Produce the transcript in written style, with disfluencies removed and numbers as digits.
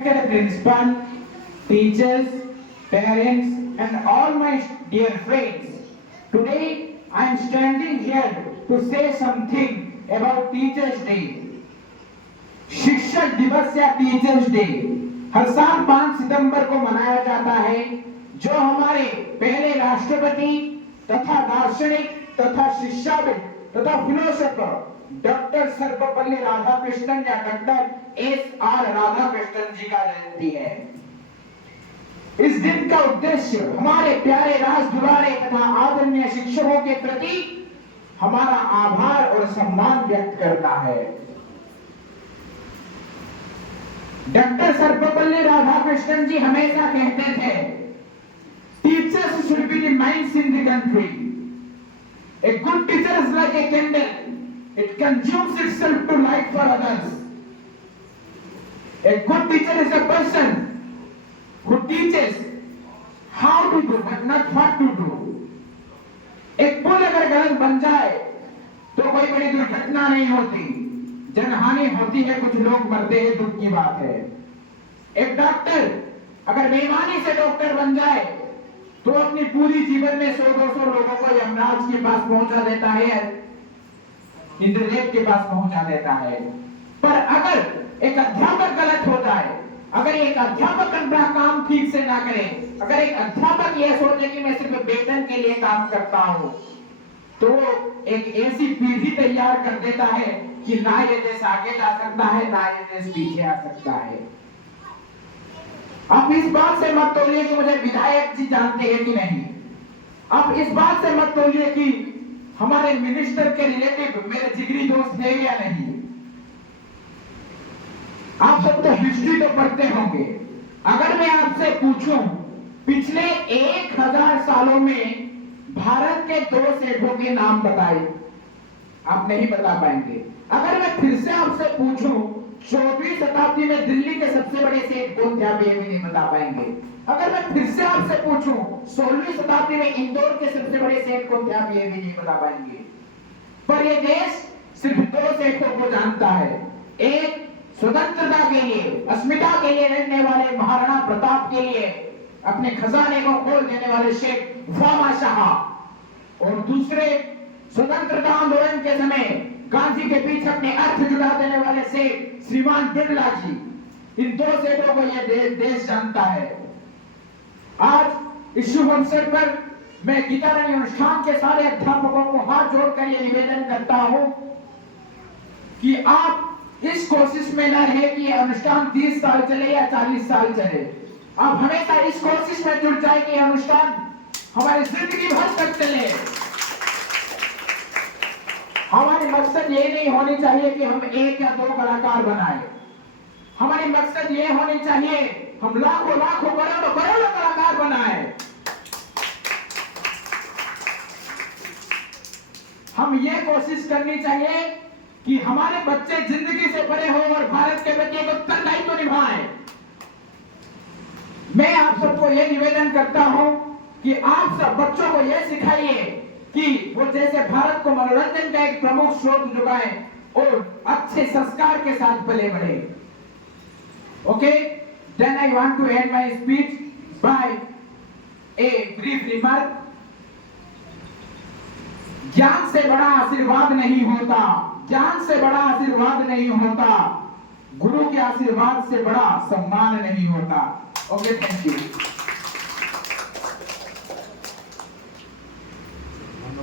Principal, teachers, parents, and all my dear friends. Today I am standing here to say something about Teachers Day. शिक्षक दिवस या teachers day हर साल 5 सितंबर को मनाया जाता है, जो हमारे पहले राष्ट्रपति तथा दार्शनिक तथा शिक्षाविद तथा फिलोसोफर डॉक्टर सर्वपल्ली राधाकृष्णन या डॉक्टर एस.आर. राधाकृष्णन जी का जयंती है। इस दिन का उद्देश्य हमारे प्यारे राजदुलारे तथा आदरणीय शिक्षकों के प्रति हमारा आभार और सम्मान व्यक्त करना है। डॉक्टर सर्वपल्ली राधाकृष्णन जी हमेशा कहते थे, teachers should be the minds in the country. A good teacher is like a candle. It consumes itself to light for others. A good teacher is a person who teaches how to do, but not what to do. एक पुल अगर गलत बन जाए तो कोई बड़ी दुर्घटना नहीं होती, जनहानि होती है, कुछ लोग मरते हैं, दुख की बात है। एक डॉक्टर अगर बेईमानी से डॉक्टर बन जाए तो अपनी पूरी जीवन में 100-200 लोगों को यमराज के पास पहुंचा देता है, इंद्रदेव के पास पहुंचा देता है। पर अगर एक अध्यापक गलत हो जाए, अगर एक अध्यापक अपना काम ठीक से ना करे, अगर एक अध्यापक यह सोचे कि मैं सिर्फ वेतन के लिए काम करता हूं, तो एक ऐसी पीढ़ी तैयार कर देता है कि ना ये देश आगे जा सकता है, ना ये देश पीछे आ सकता है। आप इस बात से मत तोलिए कि मुझे विधायक जी जानते हैं कि नहीं। आप इस बात से मत तोलिए कि हमारे मिनिस्टर के रिलेटिव मेरे जिगरी दोस्त है या नहीं। आप सब तो हिस्ट्री तो पढ़ते होंगे। अगर मैं आपसे पूछूं पिछले 1000 सालों में भारत के 2 सेठों के नाम बताइए, आप नहीं बता पाएंगे। अगर मैं फिर से आपसे पूछूं 14वीं शताब्दी में दिल्ली के सबसे बड़े सेठ कौन थे, आप ये भी नहीं बता पाएंगे। अगर मैं फिर से आपसे पूछूं 16वीं शताब्दी में इंदौर के सबसे बड़े सेठ कौन थे, आप ये भी नहीं बता पाएंगे। पर ये देश सिर्फ 2 सेठों को जानता है। एक स्वतंत्रता के लिए, अस्मिता के लिए लड़ने वाले महाराणा प्रताप के लिए अपने खजाने को खोल देने वाले शेख ख्वाजा शाह, और दूसरे स्वतंत्रता आंदोलन के समय गांधी के पीछे अपने अर्थ जुटा देने वाले सेठ श्रीमान बिरला जी। इन 2 सेठों को यह देश जानता है। आज इस शुभ अवसर पर मैं गीतारानी अनुष्ठान के सारे अध्यापकों को हाथ जोड़कर यह निवेदन करता हूं कि आप इस कोशिश में न रहे कि यह अनुष्ठान 30 साल चले या 40 साल चले। आप हमेशा इस कोशिश में जुट जाए कि यह अनुष्ठान हमारी जिंदगी भर तक चले। हमारी मकसद ये नहीं होनी चाहिए कि हम 1 या 2 कलाकार बनाए। हमारी मकसद ये होनी चाहिए हम लाखों करोड़ों कलाकार बनाए। हम ये कोशिश करनी चाहिए कि हमारे बच्चे जिंदगी से परे हो और भारत के प्रति एक उत्तरदायित्व निभाएं। मैं आप सबको यह निवेदन करता हूं कि आप सब बच्चों को यह सिखाइए कि वो जैसे भारत को मनोरंजन का एक प्रमुख स्रोत जुटाएं और अच्छे संस्कार के साथ पले बढ़े। Okay, then I want to end my speech by a brief remark. ज्ञान से बड़ा आशीर्वाद नहीं होता, ज्ञान से बड़ा आशीर्वाद नहीं होता, गुरु के आशीर्वाद से बड़ा सम्मान नहीं होता। Okay, thank you.